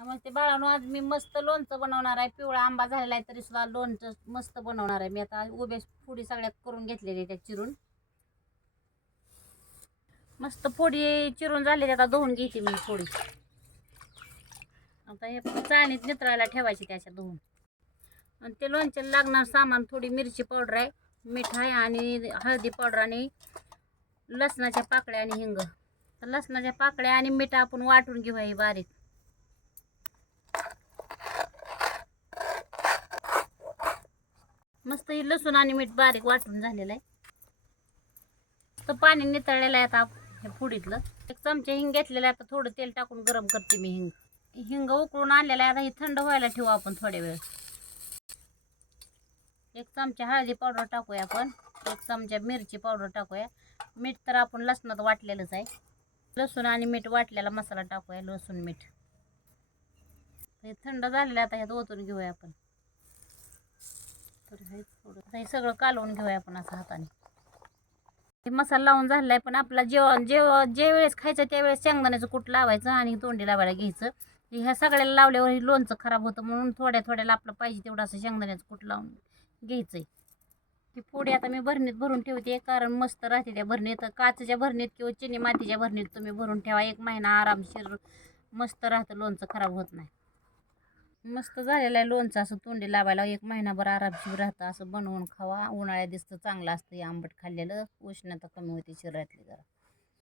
मग ते बाळानो आज मी मस्त लोणचं बनवणार आहे. पिवळा आंबा झालेला आहे तरी सुद्धा लोणचं मस्त बनवणार आहे. मी आता उभ्या फोडी सगळ्यात करून घेतलेली त्या चिरून. मस्त फोडी चिरून झालेली आता धुवून घेते मी फोडी. आता हे चाळणीत नितळायला ठेवायची त्याच्या धुवून. आणि ते लोणच्याला लागणार सामान थोडी मिरची पावडर आहे मीठ आहे आणि हळदी पावडर आणि लसणाच्या पाकळ्या आणि हिंग. तर लसणाच्या पाकळ्या आणि मीठ आपण वाटून घेऊ हे बारीक. मस्त ही लसूण आणि मीठ बारीक वाटून झालेलं आहे. तर पाणी नितळलेलं आहे आता हे पुडीतलं एक चमचे हिंग घेतलेलं आहे आता थोडं तेल टाकून गरम करते मी हिंग. हिंग उकळून आणलेलं आहे आता हे थंड व्हायला ठेवू आपण थोड्या वेळ. एक चमचा हळदी पावडर टाकूया आपण. एक चमचा मिरची पावडर टाकूया. मीठ तर आपण लसणात वाटलेलंच आहे. लसूण आणि मीठ वाटलेला मसाला टाकूया लसूण मीठ. हे थंड झालेलं आहे आता ह्यात ओतून घेऊया आपण. तर हे थोडं. हे सगळं कालवून घेऊया आपण असं हाताने. हे मसाला लावून झालेला आहे पण आपला जेवण जेव जे वेळेस खायचं त्यावेळेस शेंगदाण्याचं कूट लावायचं आणि तोंडी लावायला घ्यायचं. ह्या सगळ्याला लावल्यावर हे लोणचं खराब होतं म्हणून थोड्या थोड्याला आपलं पाहिजे तेवढं असं शेंगदाण्याचं कूट लावून घ्यायचं आहे ती पुढे आता मी भरणीत भरून ठेवते कारण मस्त राहते त्या भरणीत. काचेच्या भरणीत किंवा चिनी मातीच्या भरणीत तुम्ही भरून ठेवा एक महिना आरामशीर मस्त राहतं लोणचं खराब होत नाही. मस्त झालेलं आहे लोणचं. असं तोंडी लावायला एक महिनाभर आरामशीर राहतं. असं बनवून खावा. उन्हाळ्यात दिसतं चांगलं असतं. हे आंबट खाल्लेलं. उष्णता कमी होते शरीरातली जरा.